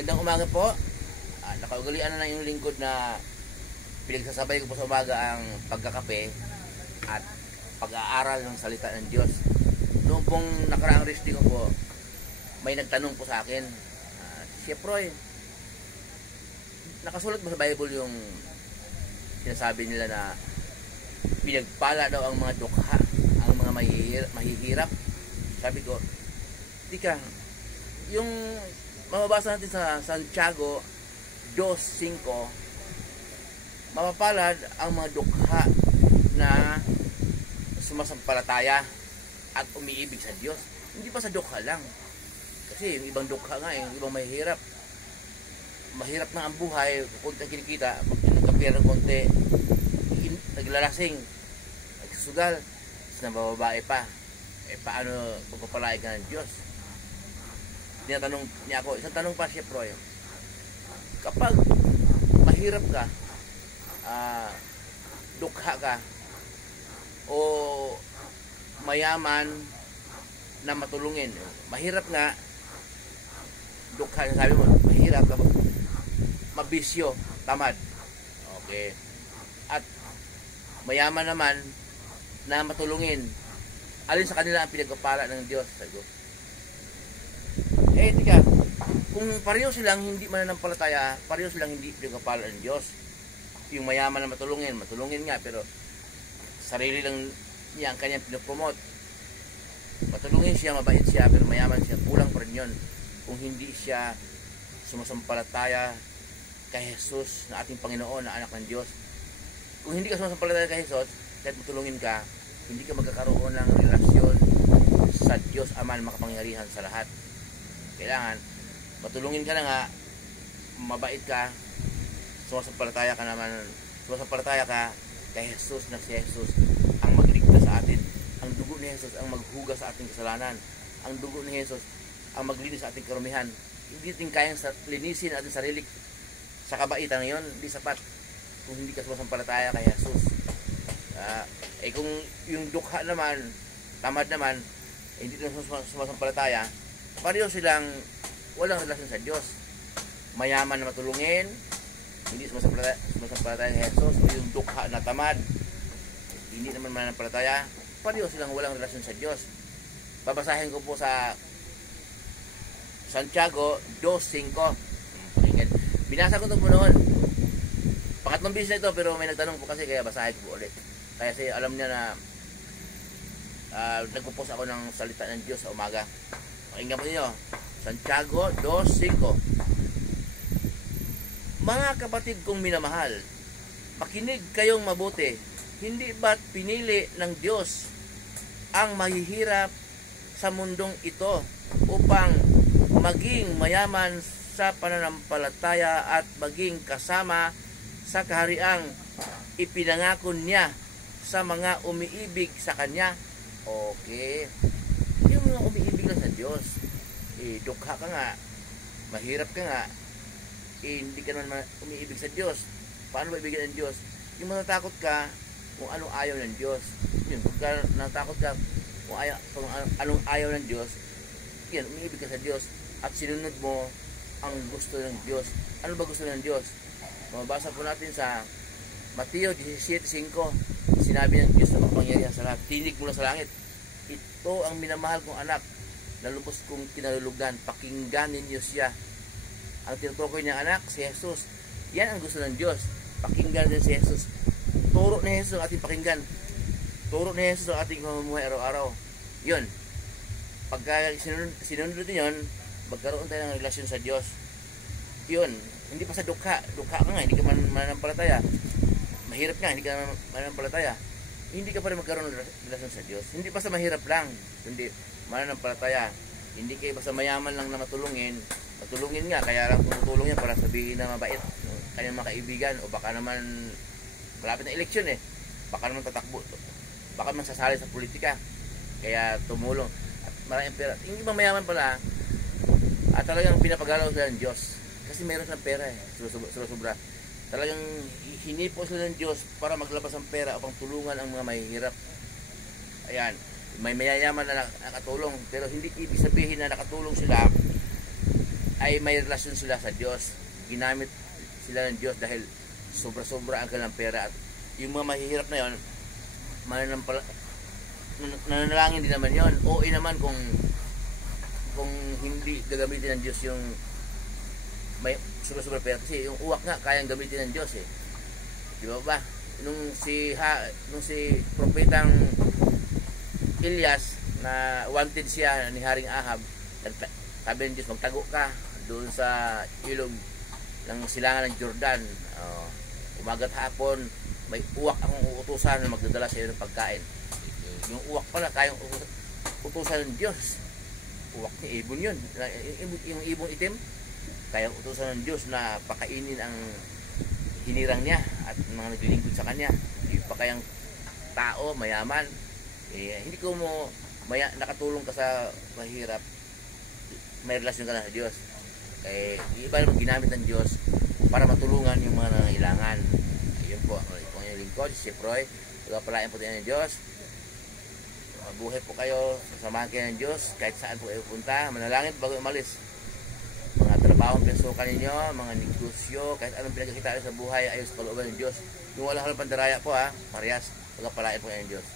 Magandang umaga po. Nakaugalian na lang yung lingkod na pinagsasabay ko po sa umaga ang pagkakape at pag-aaral ng salita ng Diyos. Noong pong nakaraang resting ko po, may nagtanong po sa akin, Chef Roy, nakasulat ba sa Bible yung sinasabi nila na pinagpala daw ang mga dukha, ang mga mahihirap? Sabi ko, tika, yung mababasa natin sa Santiago 2:5, mapapalad ang mga dukha na sumasampalataya at umiibig sa Diyos. Hindi pa sa dukha lang. Kasi yung ibang dukha nga, yung ibang mahirap. Mahirap na ang buhay, kunti ang kinikita, pag nagkapira ng konti, naglalasing, nagsusugal, nabababae pa. Paano pagpapalay ka ng Diyos? Tinatanong niya ako, isang tanong pa, Chef Roy, kapag mahirap ka, dukha ka, o mayaman na matulungin, mahirap nga, dukha, sabi mo, mahirap ka, mabisyo, tamad, okay, at mayaman naman na matulungin, alin sa kanila ang pinagpapala ng Diyos? Sabi ko, tika, kung pareho silang hindi mananampalataya, pareho silang hindi pinagpapala ng Diyos. Yung mayaman na matulungin nga, pero sarili lang niya ang kanyang pinopromote. Matulungin siya, mabait siya, pero mayaman siya, kulang pa rin yun. Kung hindi siya sumasampalataya kay Jesus na ating Panginoon, na anak ng Diyos. Kung hindi ka sumasampalataya kay Jesus, kahit matulungin ka, hindi ka magkakaroon ng relasyon sa Diyos Ama na makapangyarihan sa lahat. Kailangan matulungin ka na nga, mabait ka, sumasampalataya ka kay Jesus, na si Jesus ang magligtas sa atin. Ang dugo ni Jesus ang maghugas sa ating kasalanan. Ang dugo ni Jesus ang maglinis sa ating karumihan. Hindi natin kayang linisin ating sarili sa kabaitan ngayon, hindi sapat kung hindi ka sumasampalataya kay Jesus. Kung yung dukha naman, tamad naman, hindi na sumasampalataya, pareho silang walang relasyon sa Diyos. Mayaman na matulungin, hindi sumasampalataya kay Jesus, o yung dukha na tamad, hindi naman mananampalataya, pareho silang walang relasyon sa Diyos. Babasahin ko po sa Santiago 2:5. Binasa ko ito po noon. Pangatlong beses na ito, pero may nagtanong po kasi, kaya basahin ko po ulit. Kasi alam niya na nagpo-post ako ng salita ng Diyos sa umaga. Pakinggan po ninyo, Santiago 2:5. Mga kapatid kong minamahal, makinig kayong mabuti. Hindi ba't pinili ng Diyos ang mahihirap sa mundong ito upang maging mayaman sa pananampalataya at maging kasama sa kahariang ipinangako niya sa mga umiibig sa Kanya? Okay. Yung mga umiibig lang sa Diyos, dukha ka nga, mahirap ka nga, hindi ka naman umiibig sa Diyos. Paano ba ibigin ng Diyos? Yung matatakot ka kung anong ayaw ng Diyos. Yun, kung natakot ka kung anong ayaw ng Diyos, yan, umiibig ka sa Diyos at sinunod mo ang gusto ng Diyos. Ano ba gusto ng Diyos? Mabasa po natin sa Mateo 17:5. Sinabi ng Diyos na mapangyarihan sa lahat, tinig mula sa langit, ito ang minamahal kong anak, na lubos kong kinalulugdan, pakinggan ninyo siya. Ang tinutukoy niyang anak, si Jesus. Yan ang gusto ng Diyos, pakinggan din si Jesus. Turo ni Jesus ang ating pakinggan, turo ni Jesus ang ating mamumuhay araw-araw. Yun, pagka sinunod din yun, magkaroon tayo ng relasyon sa Diyos. Yun, hindi pa sa dukha ka nga, hindi ka mananampalataya, mahirap nga, hindi ka mananampalataya, hindi ka pa rin magkaroon ng relasyon sa Diyos. Hindi basta mahirap lang, hindi mananampalataya, hindi kayo basta mayaman lang na matulungin nga, kaya lang tumutulong yan para sabihin na mabait kanyang mga kaibigan, o baka naman malapit na eleksyon baka naman tatakbo, baka naman sasali sa politika, kaya tumulong at maraming pera. Yung ibang mayaman pala at talagang pinapagalaw sila ng Diyos kasi mayroon silang pera, sobra. Talagang hinipo sila ng Diyos para maglabas ng pera upang tulungan ang mga mahihirap. Ayan, may mayayaman na nakatulong, pero hindi ibig sabihin na nakatulong sila ay may relasyon sila sa Diyos. Ginamit sila ng Diyos dahil sobra-sobra ang kanilang pera. At yung mga mahihirap na yon, nananalangin din naman yon. Oo naman kung hindi gagamitin ng Diyos yung may sobra-sobra pera. Kasi yung uwak nga kayang gamitin ng Diyos eh. Di ba ba? Nung si propetang Elias na wanted siya ni Haring Ahab, sabi ng Diyos, magtago ka doon sa ilog ng silangan ng Jordan. Umagat hapon, may uwak akong uutusan na magdadala sa iyo ng pagkain. Yung uwak pala, kayang utusan ng Diyos. Uwak ni ibon yun. Yung ibon itim, kayang utusan ng Diyos na pakainin ang hinirang niya at mga naglilingkod sa kanya. Hindi pa kayang tao, mayaman. Hindi ko mo nakatulong ka sa mahirap, may relasyon ka na sa Diyos. Iba naman ginamit ng Diyos para matulungan yung mga nangailangan. Ayun po, ito ang yung lingkod, si Roy. Pagpapalain po tayo ng Diyos. Mabuhay po kayo, samahan kayo ng Diyos kahit saan po kayo punta. Manalangin bago umalis. Mga trabahong pinasukan ninyo, mga negosyo, kahit anong pinagkakita sa buhay, ayos sa kalooban ng Diyos. Yung walang pandaraya po parehas, pagpapalain po kayo ng Diyos.